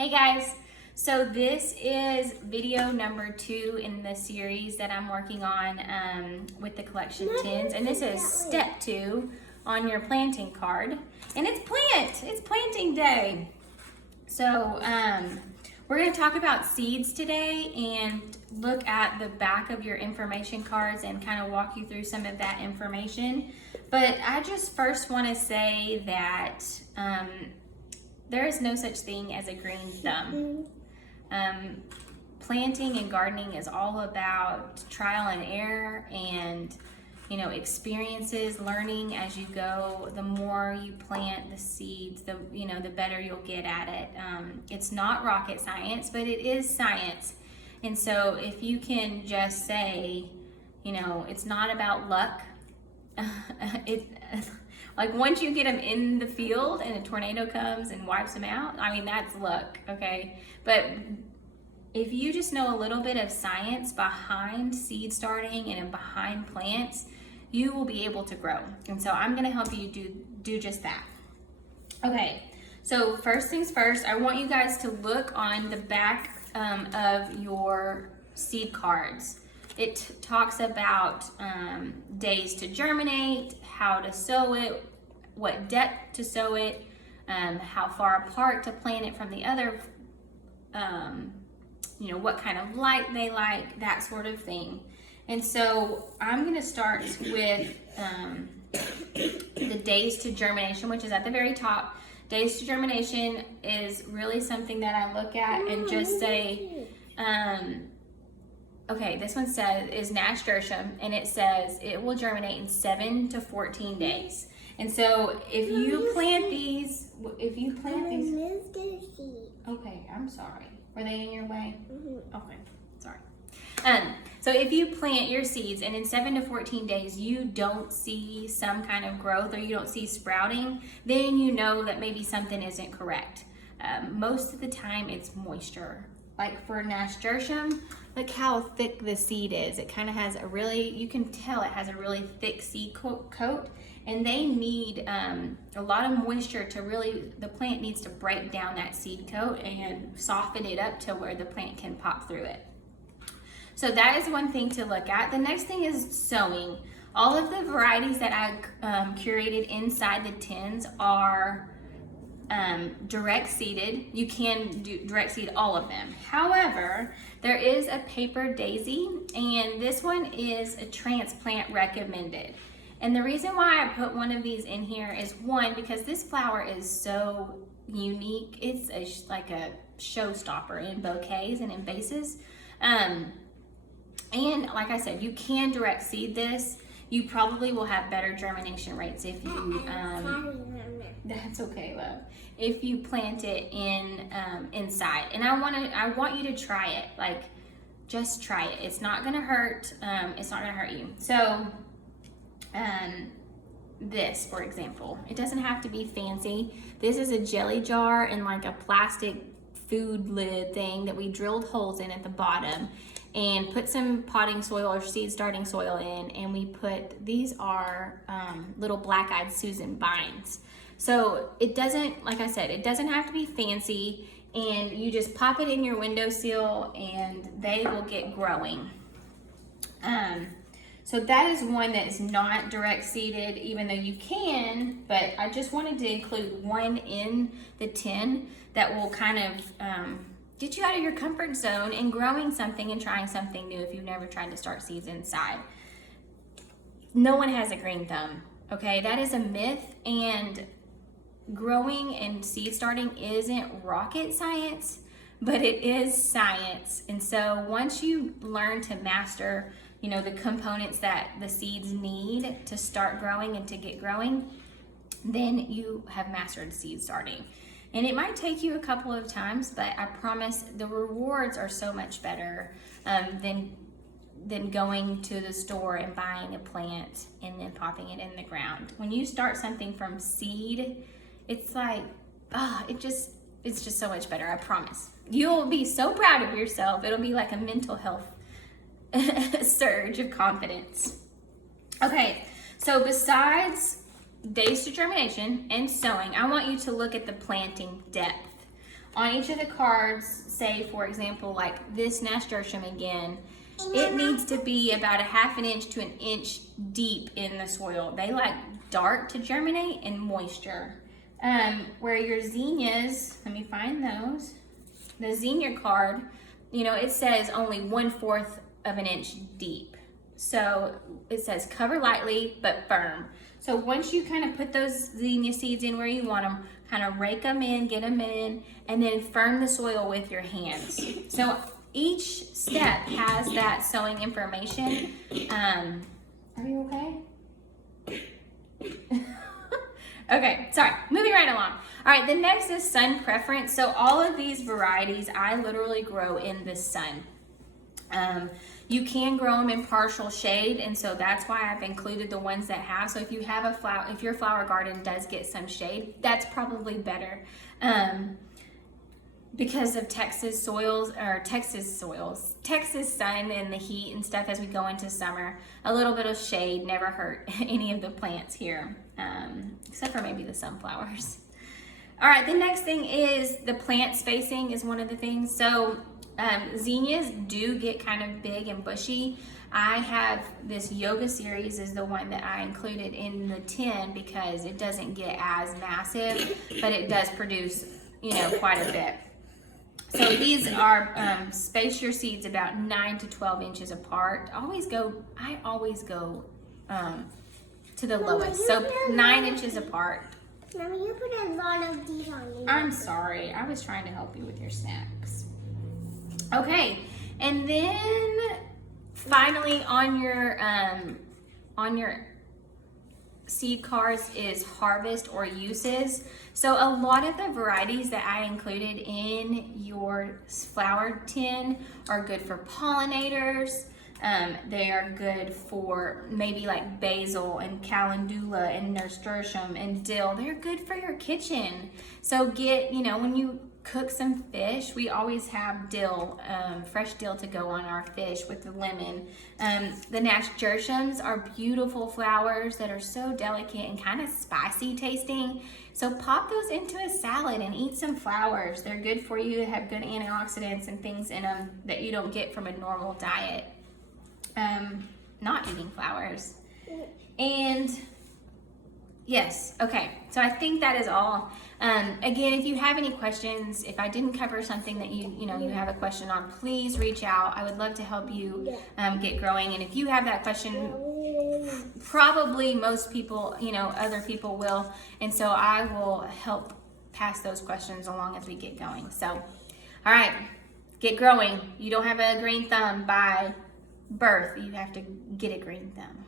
Hey guys, so this is video number 2 in the series that I'm working on with the collection tins, and this is step 2 on your planting card, and it's planting day. So we're going to talk about seeds today and look at the back of your information cards and kind of walk you through some of that information. But I just first want to say that there is no such thing as a green thumb. Planting and gardening is all about trial and error and experiences, learning as you go. The more you plant the seeds, the better you'll get at it. It's not rocket science, but it is science. And so if you can just say, it's not about luck. Like once you get them in the field and a tornado comes and wipes them out, I mean, that's luck, okay? But if you just know a little bit of science behind seed starting and behind plants, you will be able to grow. And so I'm gonna help you do just that. Okay, so first things first, I want you guys to look on the back of your seed cards. It talks about days to germinate, how to sow it, what depth to sow it, how far apart to plant it from the other, what kind of light they like, that sort of thing. And so I'm going to start with the days to germination, which is at the very top. Days to germination is really something that I look at and just say, okay, this one is nasturtium, and it says it will germinate in 7 to 14 days. And so if you plant these, okay, I'm sorry. Were they in your way? Mm-hmm. Okay, sorry. So if you plant your seeds and in 7 to 14 days you don't see some kind of growth or you don't see sprouting, then you know that maybe something isn't correct. Most of the time it's moisture. Like for nasturtium, look how thick the seed is. It kind of has you can tell it has a really thick seed coat, and they need a lot of moisture the plant needs to break down that seed coat and soften it up to where the plant can pop through it. So that is one thing to look at. The next thing is sowing. All of the varieties that I curated inside the tins are direct seeded. You can direct seed all of them. However, there is a paper daisy, and this one is a transplant recommended. And the reason why I put one of these in here is one, because this flower is so unique. It's like a showstopper in bouquets and in vases. And like I said, you can direct seed this. You probably will have better germination rates if you, that's okay, love. If you plant it inside. And I want you to try it. Like, just try it. It's not gonna hurt. It's not gonna hurt you. So, this, for example, it doesn't have to be fancy. This is a jelly jar and like a plastic food lid thing that we drilled holes in at the bottom and put some potting soil or seed starting soil in, and these are little black-eyed Susan vines. So it doesn't, like I said, it doesn't have to be fancy, and you just pop it in your windowsill and they will get growing. So that is one that is not direct seeded, even though you can, but I just wanted to include one in the tin that will kind of get you out of your comfort zone and growing something and trying something new if you've never tried to start seeds inside. No one has a green thumb, okay? That is a myth, and growing and seed starting isn't rocket science, but it is science. And so once you learn to master, the components that the seeds need to start growing and to get growing, then you have mastered seed starting. And it might take you a couple of times, but I promise the rewards are so much better than going to the store and buying a plant and then popping it in the ground. When you start something from seed, it's like, it's just so much better, I promise. You'll be so proud of yourself. It'll be like a mental health surge of confidence. Okay, so besides days to germination and sowing, I want you to look at the planting depth. on each of the cards, say for example, like this nasturtium again, it needs to be about a 1/2 inch to 1 inch deep in the soil. They like dark to germinate and moisture. Where your zinnias, let me find those. The zinnia card, you know, it says only 1/4 of an inch deep. So it says cover lightly but firm. So once you kind of put those zinnia seeds in where you want them, kind of rake them in, get them in, and then firm the soil with your hands. So each step has that sowing information. Are you okay? Okay, sorry, moving right along. All right, the next is sun preference. So all of these varieties, I literally grow in the sun. You can grow them in partial shade, and so that's why I've included the ones that have. So if you have a flower, if your flower garden does get some shade, that's probably better. Because of Texas sun and the heat and stuff as we go into summer, a little bit of shade never hurt any of the plants here, except for maybe the sunflowers. All right, the next thing is the plant spacing is one of the things. So zinnias do get kind of big and bushy. I have this yoga series is the one that I included in the tin because it doesn't get as massive, but it does produce, you know, quite a bit. So these are space your seeds about 9 to 12 inches apart. I always go to the lowest, so 9 inches apart. Mommy, you put a lot of these on me. I'm sorry. I was trying to help you with your snacks. Okay, and then finally on your seed cards is harvest or uses. So a lot of the varieties that I included in your flower tin are good for pollinators. They are good for maybe like basil and calendula and nasturtium and dill. They're good for your kitchen. So get, you know, when you cook some fish, we always have dill, fresh dill to go on our fish with the lemon. The nasturtiums are beautiful flowers that are so delicate and kind of spicy tasting. So pop those into a salad and eat some flowers. They're good for you. They have good antioxidants and things in them that you don't get from a normal diet. Not eating flowers. And yes, okay, so I think that is all. Again, if you have any questions, if I didn't cover something that you have a question on, please reach out. I would love to help you get growing. And if you have that question, probably most people, other people will. And so I will help pass those questions along as we get going. So, all right, get growing. You don't have a green thumb by birth. You have to get a green thumb.